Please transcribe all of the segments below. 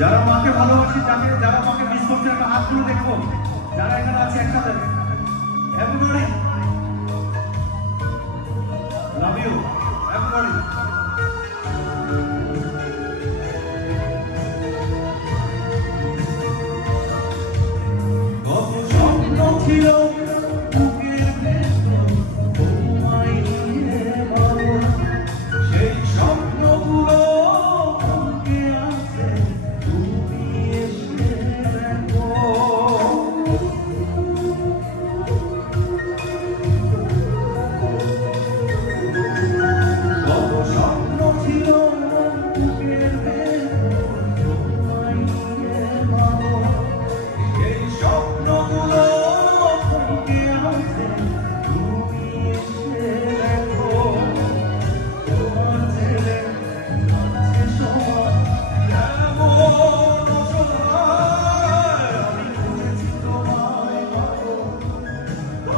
যারা মাকে ভালোবাসি, যারা মাকে মিস করছে একটা হাত তুলে দেখবো, যারা এখানে আছে একসাথে। Everybody, love you, everybody. কত স্বপ্ন ছিল বুকের ভেতর, তোমায় নিয়ে ভালো, সেই স্বপ্নগুলো থমকে আছে, তুমি এসে দেখো। কত স্বপ্ন ছিল বুকের ভেতর, তোমায় নিয়ে ভালো, সেই স্বপ্নগুলো থমকে আছে, তুমি এসে দেখো। তোমার ছেলে আছে সবার এমন অসহায়, আমি খুঁজেছি তোমায় পাবো,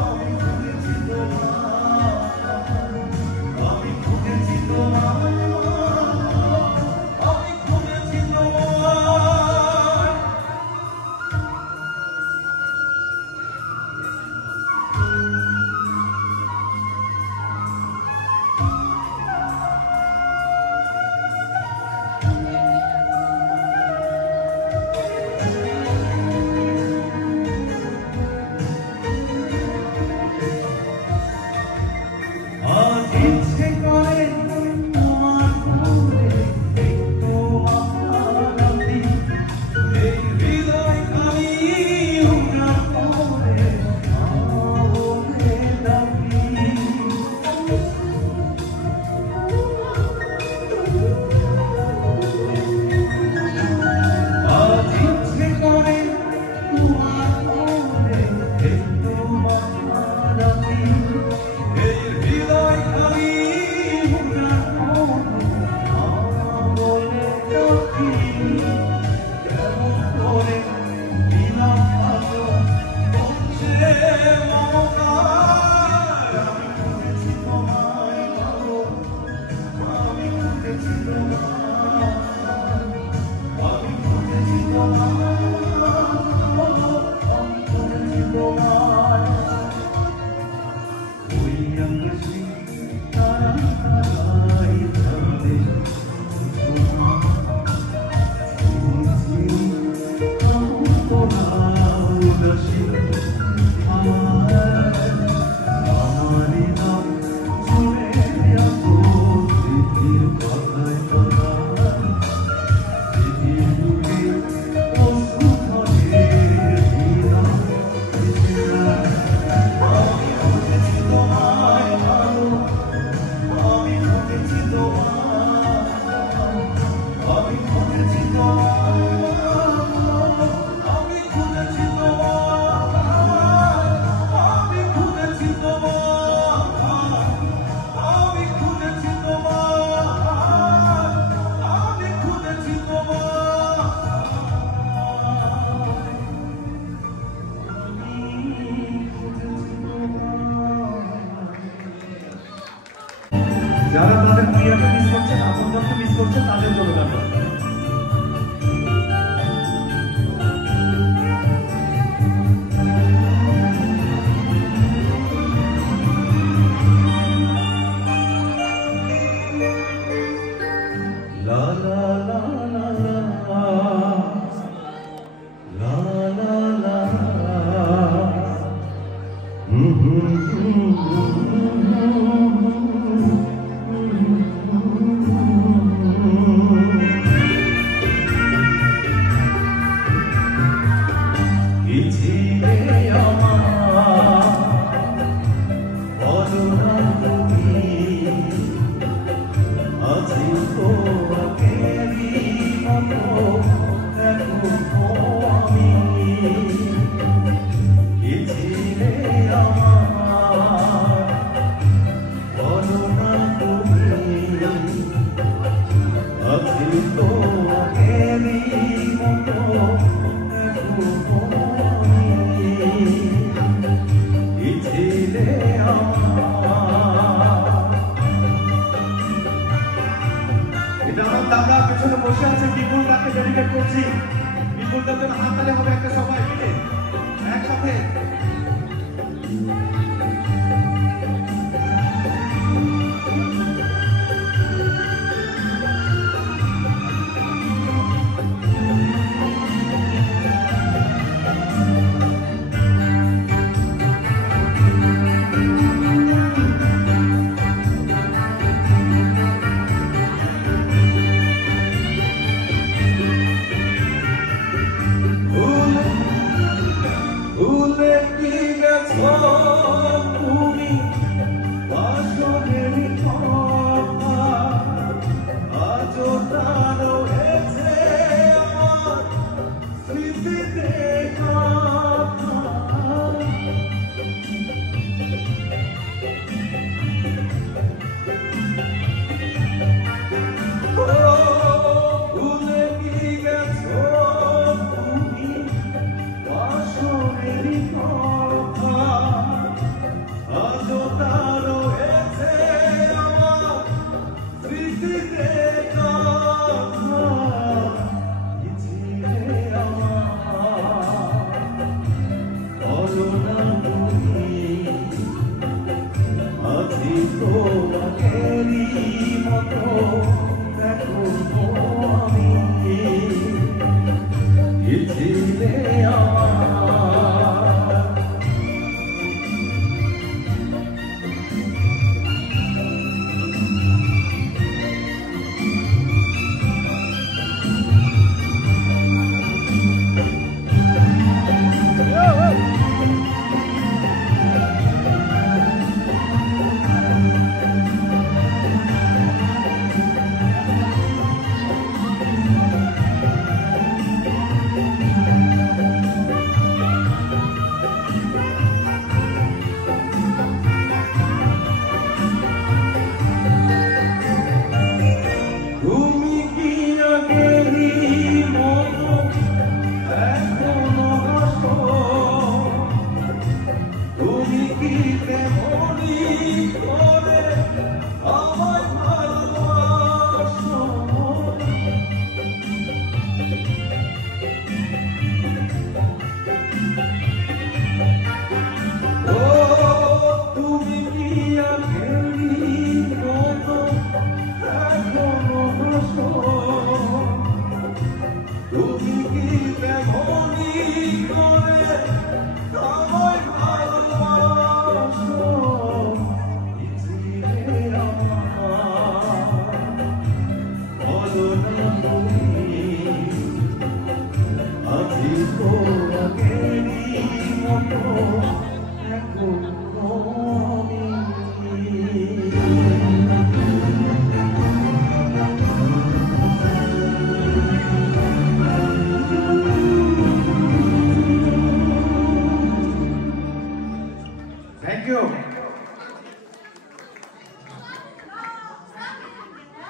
আমি খুঁজেছি তোমায়, আমি খুঁজেছি তোমায়, আমি খুঁজেছি তোমায়। আজ ইচ্ছে করে তোমার কোলে একটু মাথা রাখি, এই হৃদয়খানি উনার কোলে বলে ডাকি। আজ ইচ্ছে করে তোমার কোলে একটু মাথা রাখি, এই হৃদয়খানি উনার কোলে বলে ডাকি। কেমন করে বিলাপ ভালো বলছে মমতায়, আমি খুঁজেছি তোমায় ভালো, আমি খুঁজেছি তোমায়, আমি খুঁজেছি তোমায়, আমি খুঁজেছি তোমায়। ওই আকাশে তারা তারাই চাঁদে তোমার উদাসী আমারই নাম জুড়ে আসো স্মৃতির কথায় কথায়, স্মৃতির বুকে অশ্রু ঝরে হৃদয় ভেসে যায়। আমি খুঁজেছি তোমায় ভালো, আমি খুঁজেছি তোমায়, আমি খুঁজেছি তোমায়, আমি খুঁজেছি তোমায়, আমি খুঁজেছি তোমায়, আমি খুঁজেছি তোমায়, আমি খুঁজেছি তোমায়, আমি খুঁজেছি তোমায়। যারা তাদের প্রিয়কে মিস করছেন, আপনজনকে মিস করছেন, তাদের জন্য গান। লা লা লা লা লা লা লা কি ছিলে আমার অজনা তুমি, আছি তোমাকেরই মতো দেখো আমি। কি ছিলে আমার অজনা তুমি, আছি তোমাকেরই মতো দেখো আমি। কি ছিলে আমার। এটা আমার দাদা পেছনে বসে আছে, বিপুল ডাকে ডেডিকেট করছি। বিপুলদার জন্য হাততালি হবে একটা সবাই মিলে একসাথে।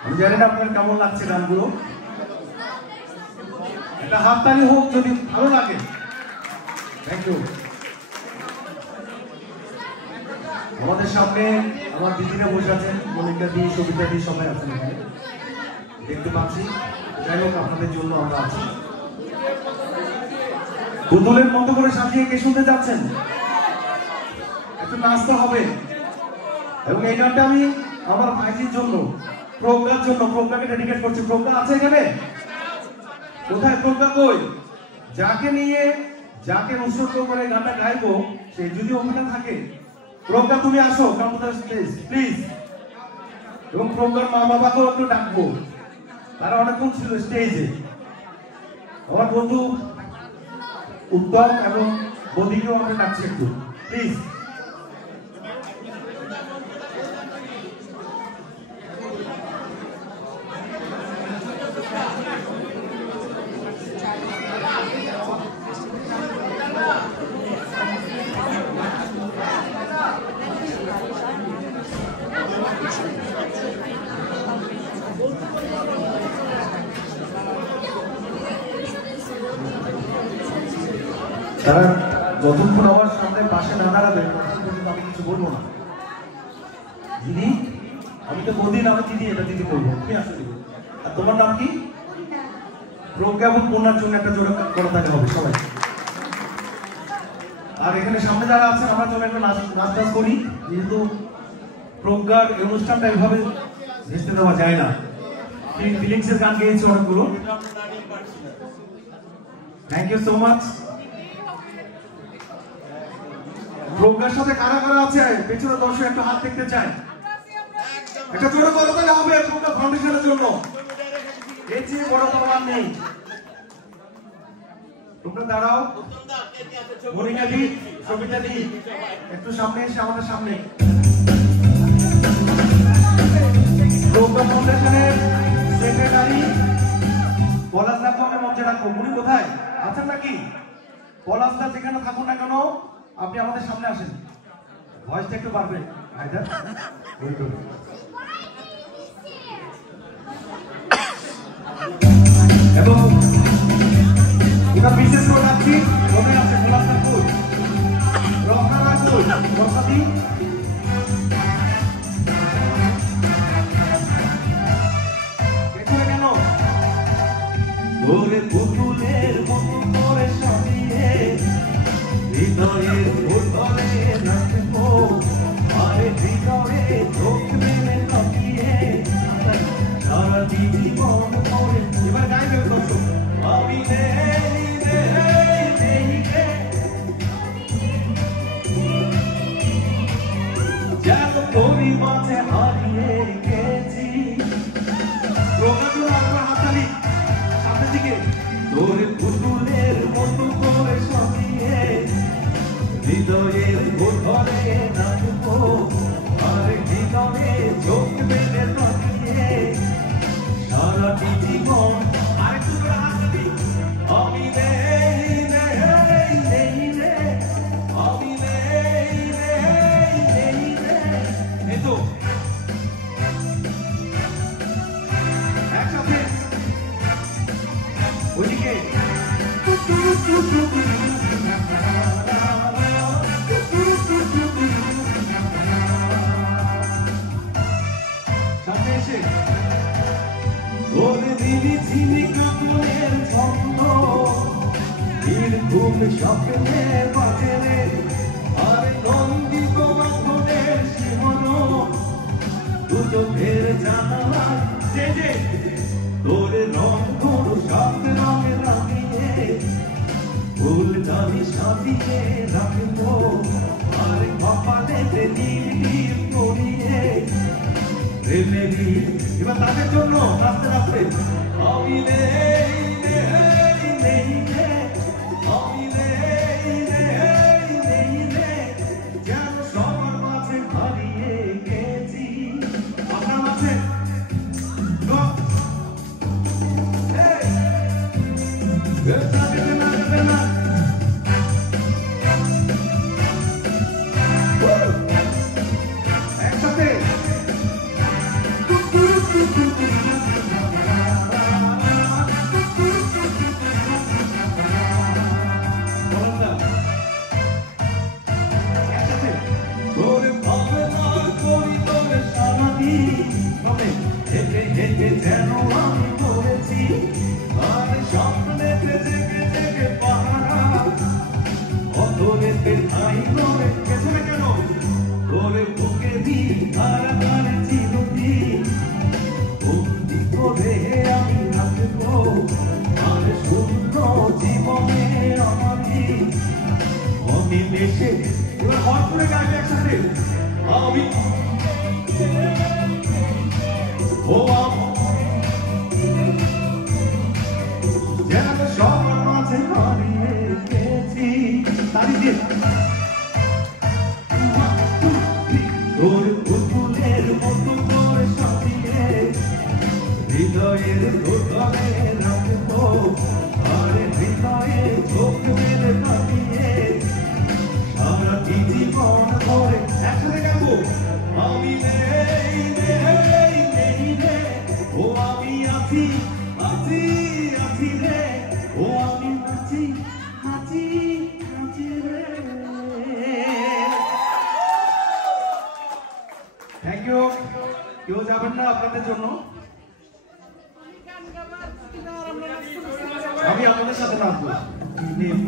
আমি জানি না আপনার কেমন লাগছে গানগুলো, একটা হাততালি হোক যদি ভালো লাগে। Thank you. আমাদের সামনে আমার দিদিরা বসে আছেন, মনিকা দি, সবিতা দি, সবাই আছেন এখানে দেখতে পাচ্ছি। যাই হোক, আপনাদের জন্য আমরা আছি। পুতুলের মতো করে সাজিয়ে কে শুনতে যাচ্ছেন? একটু নাচতে হবে। এবং এই গানটা আমি আমার ভাইজির জন্য, প্রজ্ঞার জন্য, প্রজ্ঞাকে ডেডিকেট করছি। প্রজ্ঞা আছে এখানে? কোথায় প্রজ্ঞা? কই? যাকে নিয়ে, যাকে উৎসর্গ করে গানটা গাইবো, সে যদি ওখানে থাকে, প্রজ্ঞা তুমি আসো, come to the stage please. এবং প্রজ্ঞার মা বাবাকেও একটু ডাকবো, তারা অনেকক্ষণ ছিল স্টেজে। আমার বন্ধু উত্তম এবং বদিকেও আমরা ডাকছি একটু প্লিজ। তারা যতক্ষণ আমার সামনে পাশে না দাঁড়াবে ততক্ষণ আমি কিছু বলবো না। দিদি, আমি তো বদি নামে দিদি, এটা দিদি বলবো। কি আছে দিদি? আর তোমার নাম কি? প্রজ্ঞা এবং পূর্ণার জন্য একটা জোরে করতালি হবে সবাই। আর এখানে সামনে যারা আছেন আমরা চলে একটা নাচ করি, যেহেতু প্রজ্ঞার এই অনুষ্ঠানটা এইভাবে ভেস্তে দেওয়া যায় না। ফিলিংসের গান গেয়েছে অনেকগুলো। Thank you so much. প্রজ্ঞার সাথে কারা কারা আছে পেছনে দর্শক একটু হাত দেখতে চাই, একটা জোরে করতালি হবে প্রজ্ঞা ফাউন্ডেশনের জন্য। এর চেয়ে বড় প্রমাণ নেই। তোমরা দাঁড়াও, মনিকা দি, সবিতা দি একটু সামনে এসে আমাদের সামনে। প্রজ্ঞা ফাউন্ডেশনের সেক্রেটারি পলাশদা কোনে মঞ্চে রাখবো। উনি কোথায় আছেন নাকি? পলাশদা যেখানে থাকুন না কেন আপনি আমাদের সামনে আসেন, ভয়েসটা একটু বাড়বে। এবং এটা বিশেষ করে রাখছি, মনে আছে পলাশদা কই, রহনা কই, রসাদি কেন ওরে পুতুলের মতো করে সাজিয়ে হৃদয়ের ভেতরে রাখবো, আরে হৃদয়ে চোখ মেলে তাকিয়ে সারা জীবন করে। এবার গাইবে দর্শক, আমি নেই নেই নেই রে যেন তোরই মাঝে হারিয়ে গেছি। প্রকাশন আপনার হাততালি সামনের দিকে। তোর পুতুলের মতো করে সাজিয়ে হৃদয়ের ভেতরে রাখবো, আর হৃদয়ে চোখ মেলে তাকিয়ে সারাটি জীবন। আরেকটু করে হাততালি। আমি নেই নেই নেই রে, আমি নেই নেই নেই রে। এই তো একসাথে ওইদিকে সামনে এসে ওরে দিদি ঝিনি কাপড়ের ছন্দ ঘুম স্বপ্নে বাজে রে, আর নন্দিত মাখনের শিহরণ দুটো ফের জানালা যে যে তোর রং তোর সব রঙে রাঙিয়ে ফুল দামি সাজিয়ে রাখবো, আর কপালে নীল নীল করিয়ে প্রেমে নীল। এবার তাদের জন্য রাস্তে রাস্তে আমি নেই নেই নেই রে, আমি নেই নেই নেই রে যেন সবার মাঝে হারিয়ে গেছি। আপনার মাঝে একসাথে তোর ভাবনা করি তোর সারাদি হেঁটে হেঁটে যেন আমি করেছি, আর স্বপ্নেতে জেগে জেগে পাহারা অতরেতে ঠাই করে পেছনে কেন তোরে বুকে দি আর আর চিরদি বন্দি করে আমি রাখবো, আর শূন্য জীবনে আমারই অনিমেষে। এবার হট করে গাইবে একসাথে। আমি ও যেন সবার মাঝে হারিয়ে গেছি। তারি দিয়ে তোর পুতুলের মতো করে সাজিয়ে হৃদয়ের ভেতরে রাখবো, আর হৃদয়ে চোখ মেলে তাকিয়ে সারাটি জীবন ধরে একসাথে গাবো। আমি নেই নেই নেই রে, ও আমি আছি আছি আছি রে, ও আমি আছি আছি আছি রে। Thank you. কেউ যাবেন না আপনাদের জন্য। আমি আপনাদের সাথে নাচবো।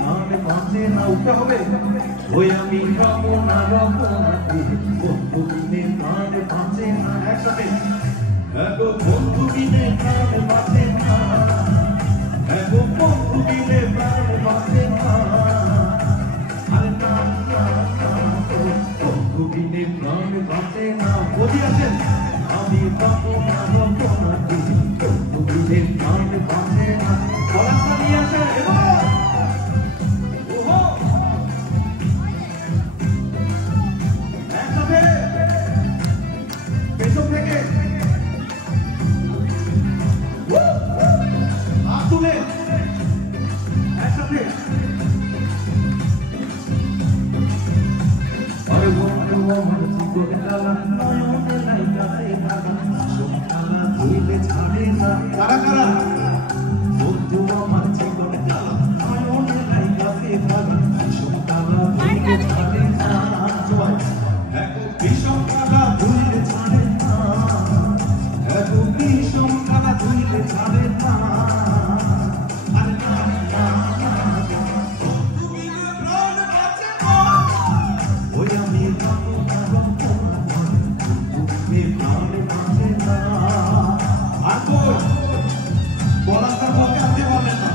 মানে বাঁচে না উঠতে হবে ওই আমি রমনা রমনাতে বন্ধু বিনে মানে বাঁচে না একসাথে এগো বন্ধু বিনে মানে বাঁচে না এগো বন্ধু বিনে মানে বাঁচে না আরে না না বন্ধু বিনে মানে বাঁচে না বলি আছেন আমি রমনা রমনাতে বন্ধু বিনে মানে বাঁচে না বলা নিয়ে আসেন এবার কারা কারা বন্ধু আমার জীবনে কালা নয়নে লাইগাছে ভালা ভীষণ কালা ধুইলে ছাড়ে না এত ভীষণ কালা ধুইলে ছাড়ে না এত ভীষণ কালা ধুইলে ছাড়ে না আরে না না বন্ধু বিনে প্রাণ বাঁচে না ওই আমি যাবো বন্ধু বিনে প্রাণ বাঁচে না আকবর বলাটা বলতে আপনি বলেন না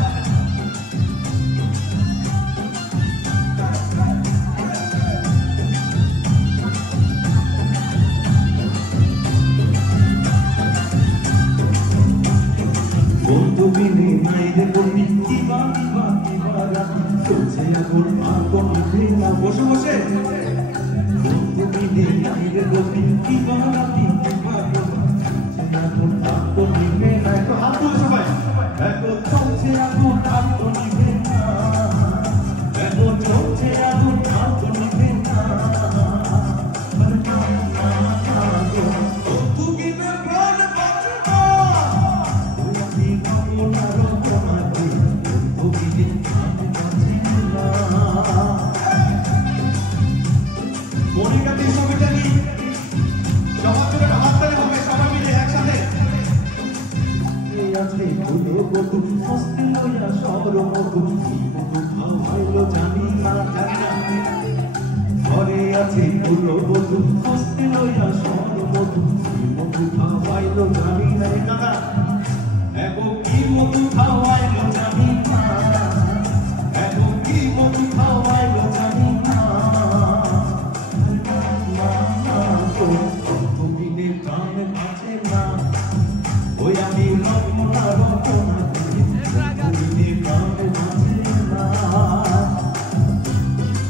বন্ধু বিনে নাইরে বলি কি বাকি বাকি বারা চলছে এখন আর কোনো না বসে বসে বন্ধু বিনে নাইরে বলি কি বাকি বারা এখন আর কোনো না একটু হাত তুলে সবাই এখন চলছে এখন আর কোনো না এখন চলছে এখন আর কোনো না বন্ধু বিনে প্রাণ বাঁচে না মনিকাদের সঙ্গে নিয়ে সবার করে হাত তালে হবে সবাই মিলে একসাথে আছে বলে বধু স্বস্তি লইয়া সর মধু ভালো জানি না জানি ঘরে আছে বলো বধু স্বস্তি লইয়া সর মধু মধু খাওয়াইলো জানি না দাদা এখন কি মধু খাওয়াইলো জানি না এখন কি মধু খাওয়াইলো জানি না তুমি প্রাণ আছে না ওই আমি রমনা রমনাতে তুমি প্রাণ আছে না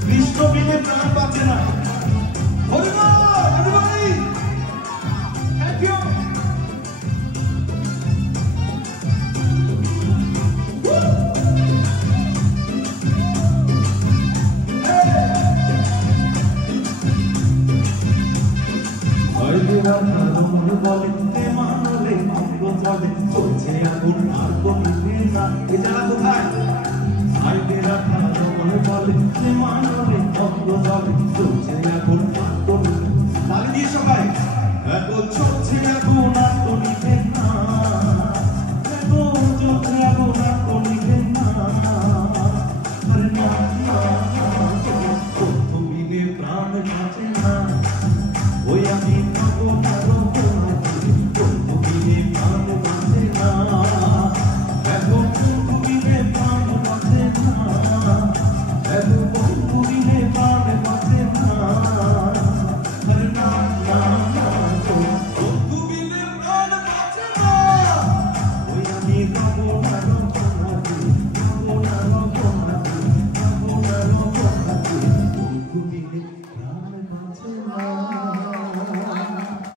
কৃষ্ণ বিনে প্রাণ বাঁচে না চলছে এখন আর কোনো না এছাড়া কোথায় বলে মানবে চলছে